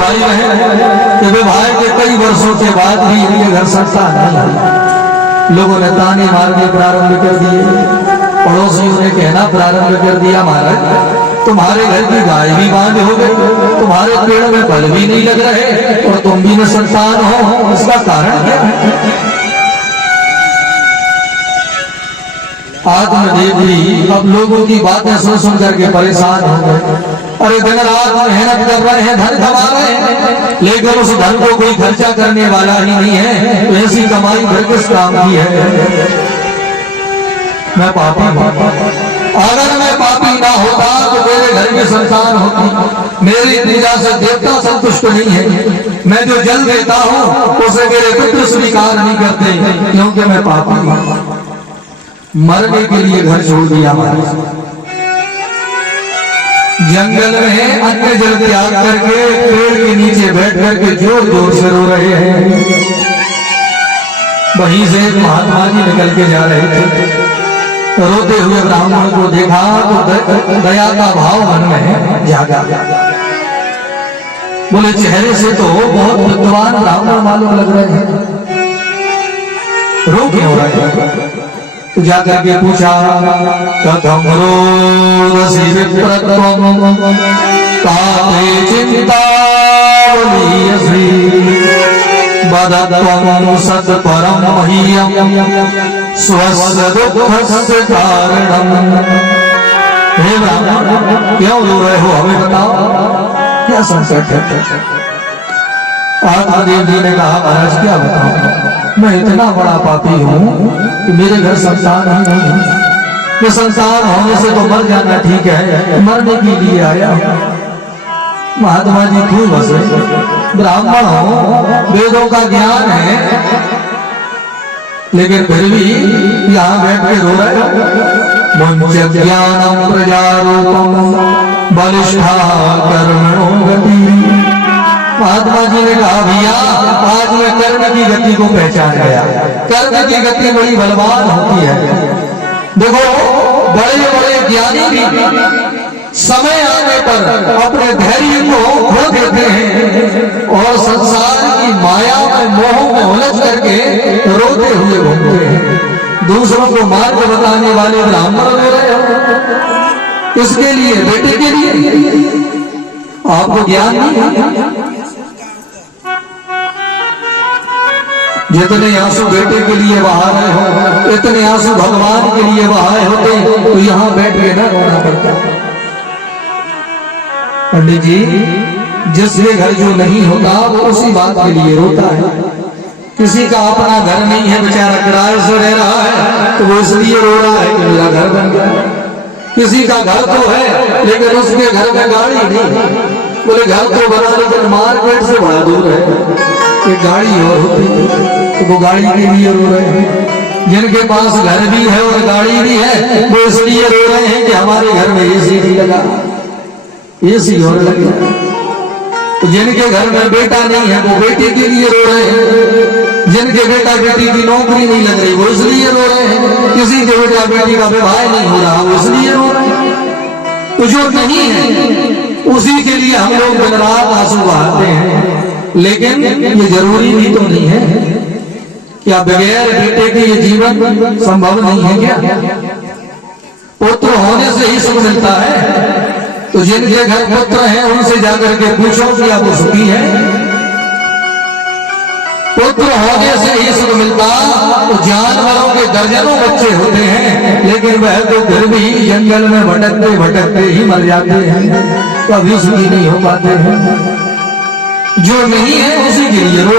भाई बहन कि विवाह के कई वर्षों के बाद भी इनके घर संतान नहीं। लोगों ने ताने मारने प्रारंभ कर दिए, पड़ोसियों ने कहना प्रारंभ कर दिया, महाराज तुम्हारे घर की गाय भी बांझ हो गई, तुम्हारे पेड़ में फल भी नहीं लग रहे और तुम भी न संतान हो, इसका कारण क्या है? आत्मदेव भी अब लोगों की बातें सुन सुन करके परेशान हो गए। अरे दिन रात मेहनत कर रहे हैं, धन कमा रहे हैं, लेकिन उस धन को कोई खर्चा करने वाला ही नहीं है, तो ऐसी कमाई फिर किस काम की है? मैं पापी हूं, अगर मैं पापी ना होता तो मेरे घर में संतान होती। मेरी पूजा से देवता संतुष्ट नहीं है, मैं जो जल देता हूं उसे मेरे पितृ स्वीकार नहीं करते, क्योंकि मैं पापी हूं। मरने के लिए घर छोड़ दिया महाराज, जंगल में अन्न जल त्याग करके पेड़ के नीचे बैठ करके जोर जोर से रो रहे हैं। वहीं से महात्मा जी निकल के जा रहे थे, रोते हुए ब्राह्मण को देखा तो दया का भाव मन में जागा। बोले चेहरे से तो बहुत विद्वान ब्राह्मण मालूम लग रहे हैं, रो क्यों रहे हैं? तो जाकर के पूछा, कथम रोदसी विप्रत्वम काते चिंता बलीयसी बदत्वम सत्परम मह्यम स्वस्य दुःखस्य कारणम। हे ब्राह्मण क्यों रो रहे हो, हमें बताओ क्या संकट है? आत्मदेव जी ने कहा, महाराज क्या बताऊं, मैं इतना बड़ा पापी हूँ कि मेरे घर संतान ही नहीं है। मैं संतान होने से तो मर जाना ठीक है, मरने के लिए आया हूँ। महात्मा जी खूब हंसे, ब्राह्मण हो, वेदों का ज्ञान है, लेकिन फिर भी यहाँ बैठ के रो रहे हो। मुंच ज्ञानम प्रजारूपम बलिष्ठा कर्मणो गति। महात्मा जी ने कहा, भैया आज मैं कर्म की गति को पहचान गया। कर्म की गति बड़ी बलवान होती है। देखो बड़े बड़े ज्ञानी भी समय आने पर अपने धैर्य को खो देते हैं और संसार की माया में मोह में उलझ करके रोते हुए घूमते हैं। दूसरों को मार्ग बताने वाले ब्राह्मण रो रहे हो, इसके लिए बेटे के लिए आपको ज्ञान नहीं है। जितने आंसू बेटे के लिए बहा रहे हो, इतने आंसू भगवान के लिए बहाए होते तो यहाँ बैठ के ना रोना पड़ता। पंडित जी, जिसके घर जो नहीं होता वो उसी बात के लिए रोता है। किसी का अपना घर नहीं है, बेचारा किराए से रह रहा है, तो वो इसलिए रो रहा है कि मेरा घर बन गया। किसी का घर तो है लेकिन उसके घर में गाड़ी नहीं, बोले घर तो बना लेकिन मार्केट से बड़ा दूर है, एक गाड़ी और होती तो वो गाड़ी के लिए रो रहे हैं। जिनके पास घर भी है और गाड़ी भी है वो इसलिए रो रहे हैं कि हमारे घर में एसी नहीं लगा, एसी और लग गया। तो जिनके घर में बेटा नहीं है वो बेटे के लिए रो रहे हैं। जिनके बेटा बेटी की नौकरी नहीं लग रही वो इसलिए रो रहे हैं। किसी के बेटा बेटी का विवाह नहीं हो रहा वो इसलिए रो रहे हैं। तो जो नहीं है उसी के लिए हम लोग दिन रात आंसू बहाते हैं, लेकिन ये जरूरी भी तो नहीं है। क्या बगैर बेटे के ये जीवन संभव नहीं है क्या? पुत्र होने से ही सुख मिलता है। तो जिनके घर पुत्र हैं उनसे जाकर के पूछो कि आप सुखी हैं? पुत्र होने से ही सुख मिलता। तो जानवरों के दर्जनों बच्चे होते हैं लेकिन वह तो फिर भी जंगल में भटकते भटकते ही मर जाते हैं, कभी सुखी नहीं हो पाते हैं। जो नहीं है उसी के लिए रो।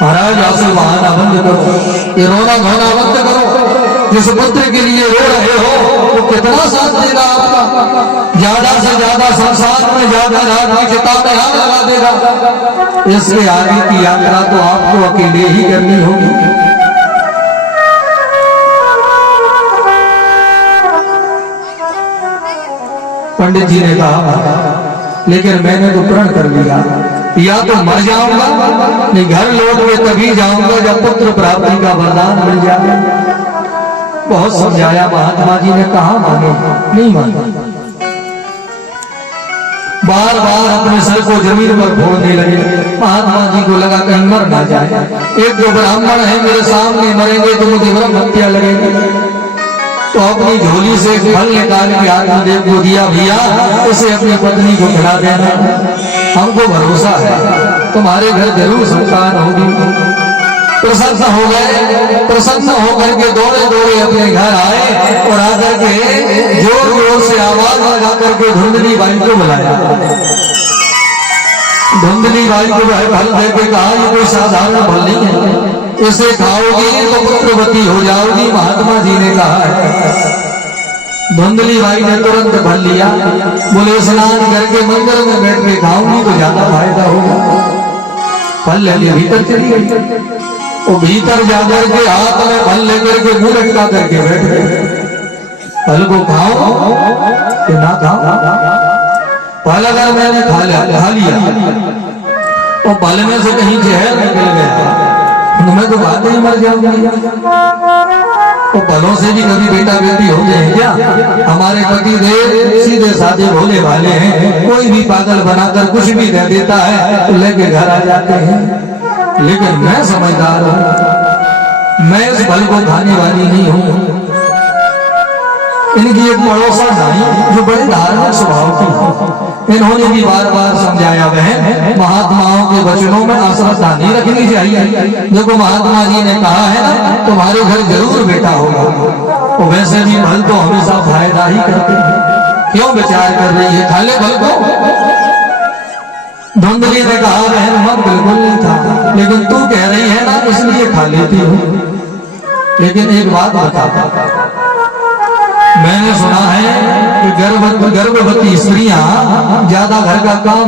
महाराज आंसू बहाना बंद करो, ये रोना धोना बंद करो। जिस पुत्र के लिए रो रहे हो वो कितना साथ देगा आपका? ज्यादा से ज्यादा संसार में ज्यादा रात की चिता में हाथ लगा देगा। इसके आगे की यात्रा तो आपको अकेले ही करनी होगी। पंडित जी ने कहा, लेकिन मैंने तो प्रण कर लिया, या तो मर जाऊंगा नहीं घर लौट के तभी जाऊंगा जब पुत्र प्राप्ति का वरदान मिल जाए। बहुत समझाया, महात्मा जी ने कहा माने, नहीं माने। बार बार अपने सर को जमीन पर फोड़ने लगे। महात्मा जी को लगा कहीं मर ना जाए, एक जो ब्राह्मण है मेरे सामने मरेंगे तो मुझे ब्रह्म हत्या लगेगी। तो अपनी झोली से फल निकाल के आत्मदेव को दिया, भैया उसे अपनी पत्नी को खिला देना, हमको भरोसा है तुम्हारे घर जरूर संतान होगी। प्रसन्न हो गए, प्रसन्न होकर के दौड़े दौड़े अपने घर आए और आकर के जोर जोर से आवाज लगा करके धुंधली बाई को बुलाया। धुंधली बाई को फल दे के कहा ये कोई साधारण फल नहीं है, इसे खाओगी तो पुत्रवती हो जाओगी, महात्मा जी ने कहा है। धुंधली बाई ने तुरंत फल लिया, बोले स्नान करके मंदिर में बैठ के खाऊंगी तो ज्यादा फायदा होगा। फल लेके भीतर चली गई, वो भीतर जाकर के हाथ में फल लेकर के मुंह लटका करके बैठ गए। फल को खाओ कि ना खाओ, फल अगर मैंने खा लिया और फल में से कहीं जहर निकल गया तो मैं तो बात ही मर जाऊंगी। तो फलों से भी कभी बेटा बेटी होते हैं क्या? हमारे पति देव सीधे साधे भोले भाले हैं, कोई भी पागल बनाकर कुछ भी दे देता है तो लेके घर आ जाते हैं। लेकिन मैं समझदार हूं, मैं इस फल को खाने वाली नहीं हूं। इनकी एक पड़ोसन नहीं जो बड़े धार्मिक स्वभाव की, इन्होंने भी बार बार समझाया बहन महात्माओं के वचनों में आश्रद्धा नहीं रखनी चाहिए। देखो महात्मा जी ने कहा है ना तुम्हारे घर जरूर बेटा होगा, तो वैसे भी फल तो हमेशा फायदा ही करते हैं, क्यों विचार कर रही है, खा ले फल को। धुंधली ने कहा बहन मन बिल्कुल नहीं था, लेकिन तू कह रही है ना इसलिए खा लेती हूँ। लेकिन एक बात बता, मैंने सुना है कि गर्भवती स्त्रियां ज्यादा घर का काम